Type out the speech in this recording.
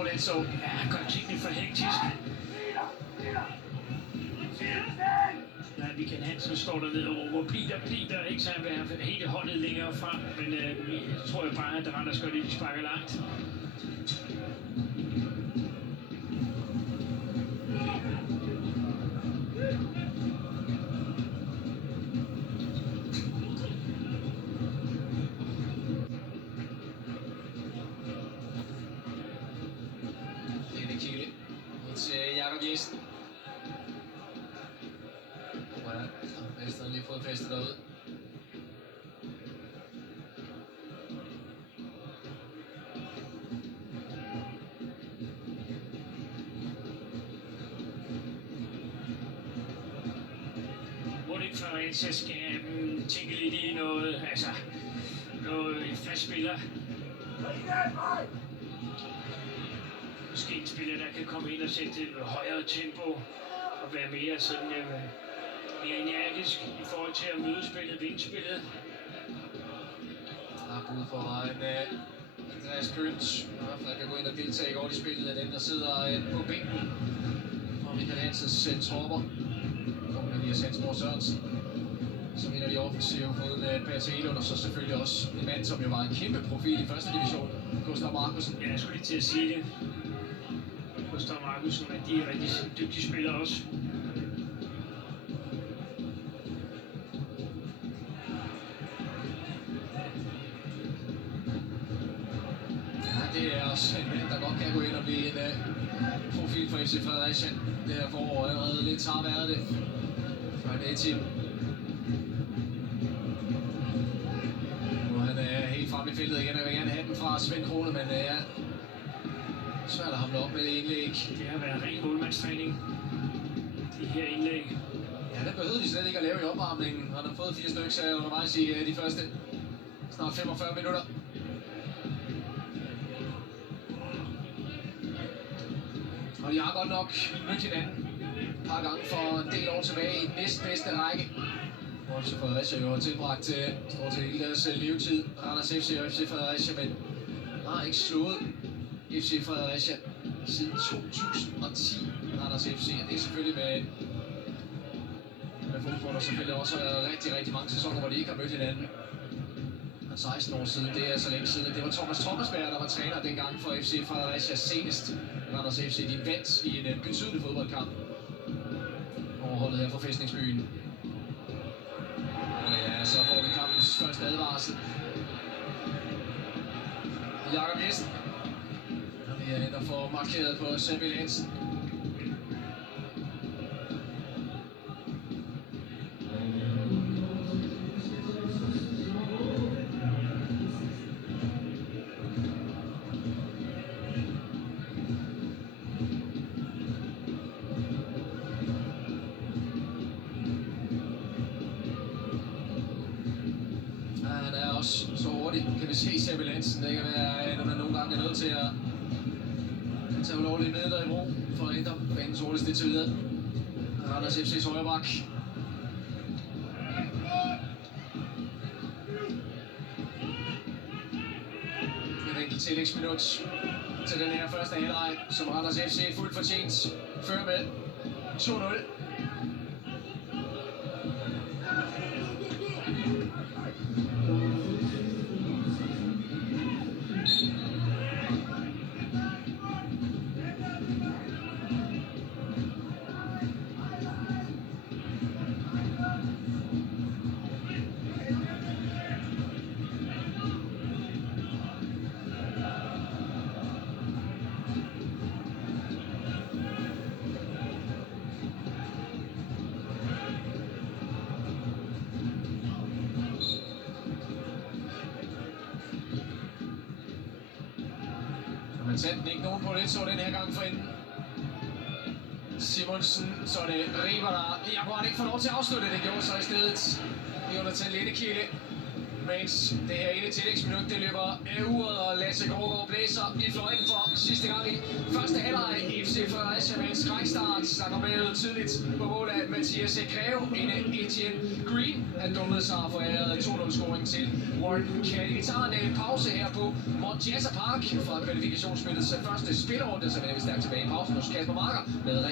får den så. Ja, gør tingene for hektisk. Ja, Michael Hansen står dernede og råber, bliv der, ikke så han vil have hele holdet længere frem, men jeg tror jeg bare, at der Randers gør det, de sparker langt. Lene Kiele til Jakob Jessen. Hvordan? Mesteren lige fået festet derude. Må det ikke Fredericia skal tænke lidt i noget, altså noget fast spiller. Måske en spiller, der kan komme ind og sætte højere tempo og være mere sådan mere energisk i forhold til at møde spillet, vinde spillet. Der er bud for Andreas Køns, der kan gå ind og deltage i går i spillet af den, der sidder på bænken. Og Michael Hansens tropper. Og Elias Hansborg Sørensen. Som en af de offensive foruden Patrick Elund, og så selvfølgelig også en mand, som jo var en kæmpe profil i første division, Gustav Markusen. Ja, jeg skulle lige til at sige det. Gustav Markusen, at de er rigtig dygtige spillere også. Ja, det er også en mand, der godt kan gå ind og blive en profil for FC Fredericia. Det her forår allerede lidt har været det for en A-team. Nu han er helt fremme i feltet igen, og jeg vil gerne have den fra Svend Krone, men ja, svært at hamle op med det indlæg. Det har været ren målmandstræning, de her indlæg. Ja, det behøvede de slet ikke at lave i opvarmningen. Han har fået 4 stykker undervejs i de første snart 45 minutter. Og de har godt nok mødt hinanden et par gange for en del år tilbage i den næstbedste række. Hvor FC Fredericia jo har tilbragt stort set hele deres levetid. Randers FC og FC Fredericia, men har ikke slået FC Fredericia siden 2010. Randers FC, og det er selvfølgelig med fokus på, der selvfølgelig også har været rigtig, rigtig mange sæsoner, hvor de ikke har mødt hinanden. 16 år siden, det er så længe siden. Det var Thomas Thomasberg, der var træner dengang for FC Fredericia senest. Randers FC, de vandt i en betydelig fodboldkamp overholdet her fra Fæstningsbyen. Og ja, så får vi kampens første advarsel. Jakob Jessen. Og vi er inde og får markeret på Samuel Hansen. Så hurtigt kan vi se Samuel Hansen. Det kan være, at man nogle gange er nødt til at tage ulovlige midler i brug for at ændre banens hurtigste til videre. Randers FC's højre bak. Et enkelt tillægsminut til den her første halvleg, som Randers FC fuldt fortjent fører med 2-0. Man satte den ikke nogen på det, så den her gang for enden. Simonsen, så det Riber, der kunne han ikke få lov til at afslutte det, gjorde så i stedet Jonathan Lindekilde. Mens det her ene tillægsminut, det løber af uret, og Lasse Gårdgaard blæser i fløjten for sidste gang i første halvleg. FC Fredericia med en skrækstart, der går med tidligt på mål af Mathias Greve. En Etienne Green har dummet sig for æret 2-0-scoring til Warren Kelly. Vi tager en pause her på Montjasa Park fra kvalifikationsspillets første spillerunde, så vender vi stærkt tilbage i pausen hos Kasper Marker med